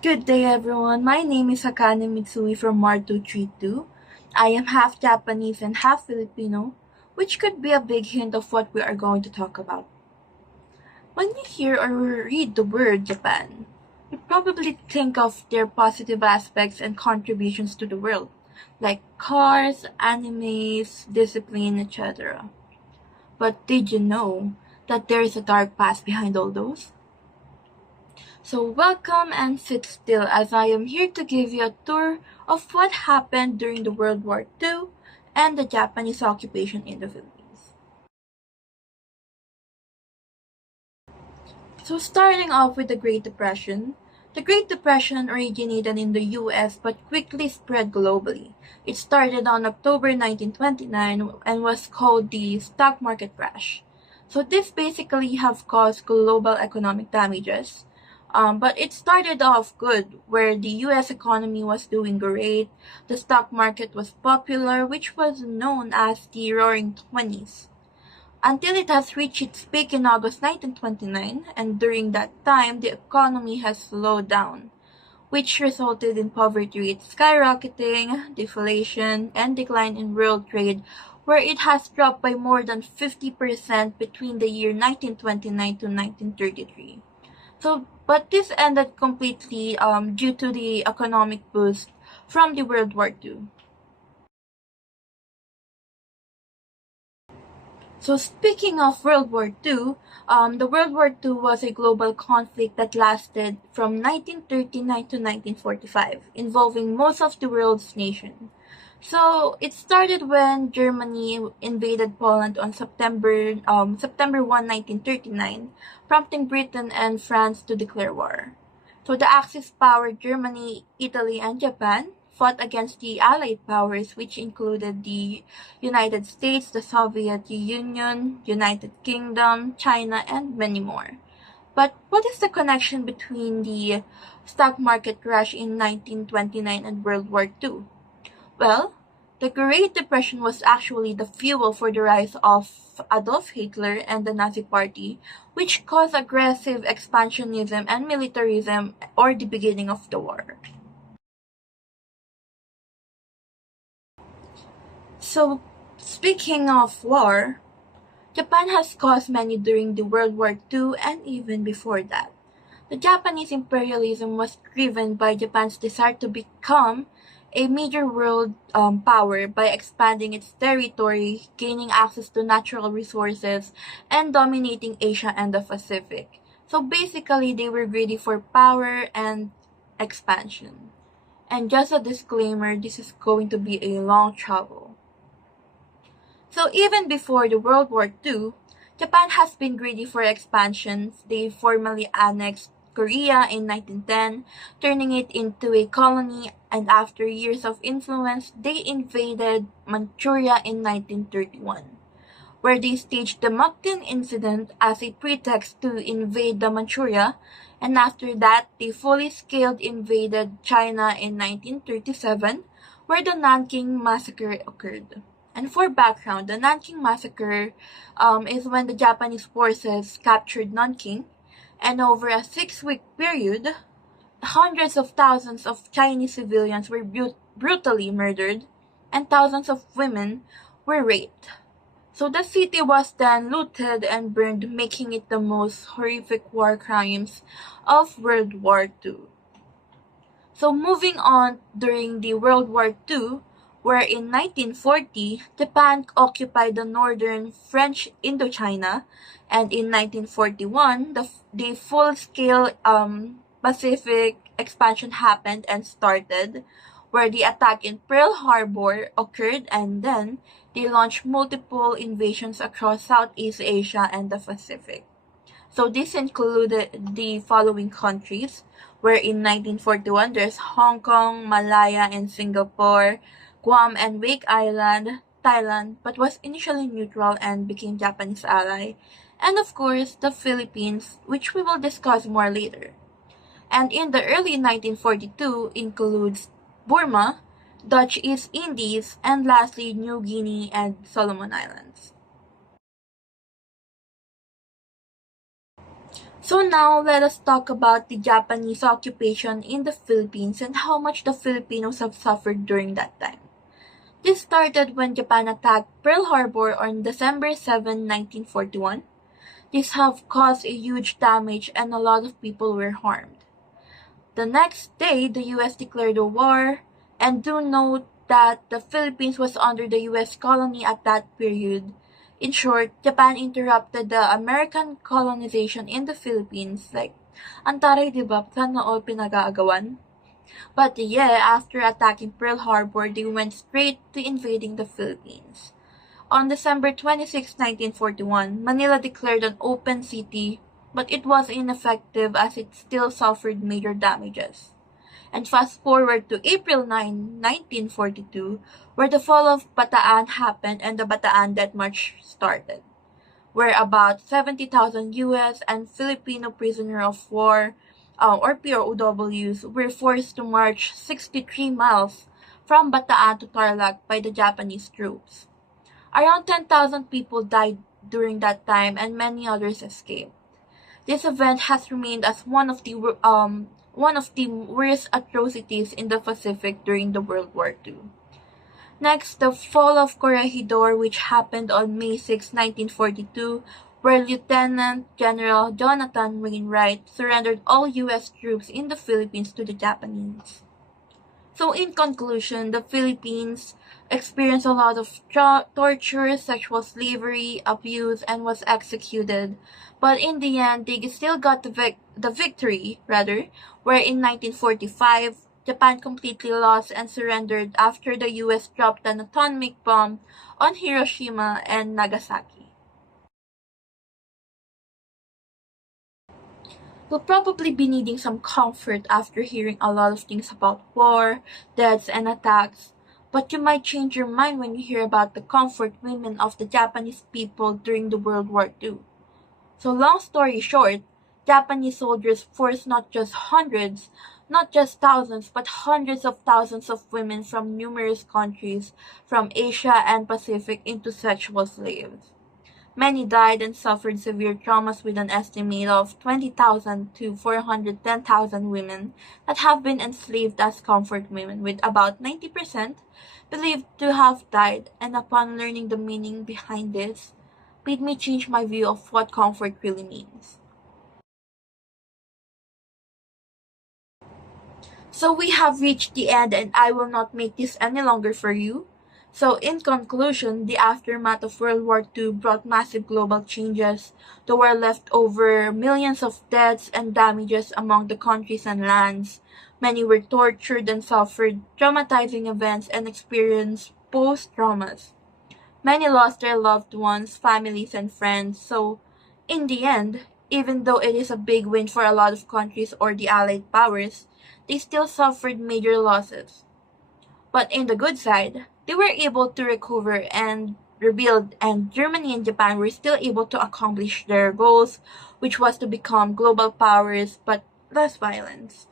Good day everyone, my name is Akane Mitsui from MAR232. I am half Japanese and half Filipino, which could be a big hint of what we are going to talk about. When you hear or read the word Japan, you probably think of their positive aspects and contributions to the world, like cars, animes, discipline, etc. But did you know that there is a dark past behind all those? So welcome and sit still as I am here to give you a tour of what happened during the World War II and the Japanese occupation in the Philippines. So starting off with the Great Depression. The Great Depression originated in the US but quickly spread globally. It started on October 1929 and was called the stock market crash. So this basically have caused global economic damages. But it started off good, where the US economy was doing great, the stock market was popular, which was known as the Roaring Twenties, until it has reached its peak in August 1929, and during that time, the economy has slowed down, which resulted in poverty rates skyrocketing, deflation, and decline in world trade, where it has dropped by more than 50% between the year 1929 to 1933. But this ended completely due to the economic boost from the World War II. So speaking of World War II, the World War II was a global conflict that lasted from 1939 to 1945, involving most of the world's nations. So it started when Germany invaded Poland on September 1, 1939, prompting Britain and France to declare war. So the Axis power Germany, Italy, and Japan fought against the Allied powers, which included the United States, the Soviet Union, United Kingdom, China, and many more. But what is the connection between the stock market crash in 1929 and World War II? Well, the Great Depression was actually the fuel for the rise of Adolf Hitler and the Nazi Party, which caused aggressive expansionism and militarism, or the beginning of the war. So, speaking of war, Japan has caused many during the World War II and even before that. The Japanese imperialism was driven by Japan's desire to become a major world power by expanding its territory, gaining access to natural resources, and dominating Asia and the Pacific. So basically, they were greedy for power and expansion. And just a disclaimer, this is going to be a long travel. So even before the World War II, Japan has been greedy for expansion. They formally annexed Korea in 1910, turning it into a colony, and after years of influence, they invaded Manchuria in 1931, where they staged the Mukden incident as a pretext to invade the Manchuria, and after that, they fully scaled invaded China in 1937, where the Nanking Massacre occurred. And for background, the Nanking Massacre is when the Japanese forces captured Nanking, and over a 6-week period, hundreds of thousands of Chinese civilians were brutally murdered, and thousands of women were raped. So the city was then looted and burned, making it the most horrific war crimes of World War II. So moving on during the World War II, where in 1940, Japan occupied the northern French Indochina, and in 1941, the full-scale Pacific expansion happened and started, where the attack in Pearl Harbor occurred, and then they launched multiple invasions across Southeast Asia and the Pacific. So this included the following countries, where in 1941 there's Hong Kong, Malaya, and Singapore, Guam and Wake Island, Thailand, but was initially neutral and became Japanese ally, and of course the Philippines, which we will discuss more later. And in the early 1942 includes Burma, Dutch East Indies, and lastly New Guinea and Solomon Islands. So now let us talk about the Japanese occupation in the Philippines and how much the Filipinos have suffered during that time. This started when Japan attacked Pearl Harbor on December 7, 1941. This have caused a huge damage and a lot of people were harmed. The next day, the US declared a war, and do note that the Philippines was under the US colony at that period. In short, Japan interrupted the American colonization in the Philippines. Like, ang taray diba? Sana all pinag-aagawan. But yeah, after attacking Pearl Harbor, they went straight to invading the Philippines. On December 26, 1941, Manila declared an open city, but it was ineffective as it still suffered major damages. And fast forward to April 9, 1942, where the fall of Bataan happened and the Bataan Death March started, where about 70,000 US and Filipino prisoner of war, or POWs, were forced to march 63 miles from Bataan to Tarlac by the Japanese troops. Around 10,000 people died during that time and many others escaped. This event has remained as one of the worst atrocities in the Pacific during the World War II. Next, the fall of Corregidor, which happened on May 6, 1942, where Lieutenant General Jonathan Wainwright surrendered all US troops in the Philippines to the Japanese. So in conclusion, the Philippines experienced a lot of torture, sexual slavery, abuse, and was executed. But in the end, they still got the victory, where in 1945, Japan completely lost and surrendered after the US dropped an atomic bomb on Hiroshima and Nagasaki. You'll probably be needing some comfort after hearing a lot of things about war, deaths, and attacks, but you might change your mind when you hear about the comfort women of the Japanese people during the World War II. So long story short, Japanese soldiers forced not just hundreds, not just thousands, but hundreds of thousands of women from numerous countries from Asia and Pacific into sexual slaves. Many died and suffered severe traumas with an estimate of 20,000 to 410,000 women that have been enslaved as comfort women, with about 90% believed to have died, and upon learning the meaning behind this, made me change my view of what comfort really means. So we have reached the end and I will not make this any longer for you. So in conclusion, the aftermath of World War II brought massive global changes. The war left over millions of deaths and damages among the countries and lands. Many were tortured and suffered traumatizing events and experienced post-traumas. Many lost their loved ones, families, and friends. So in the end, even though it is a big win for a lot of countries or the Allied powers, they still suffered major losses. But in the good side, they were able to recover and rebuild, and Germany and Japan were still able to accomplish their goals, which was to become global powers but less violence.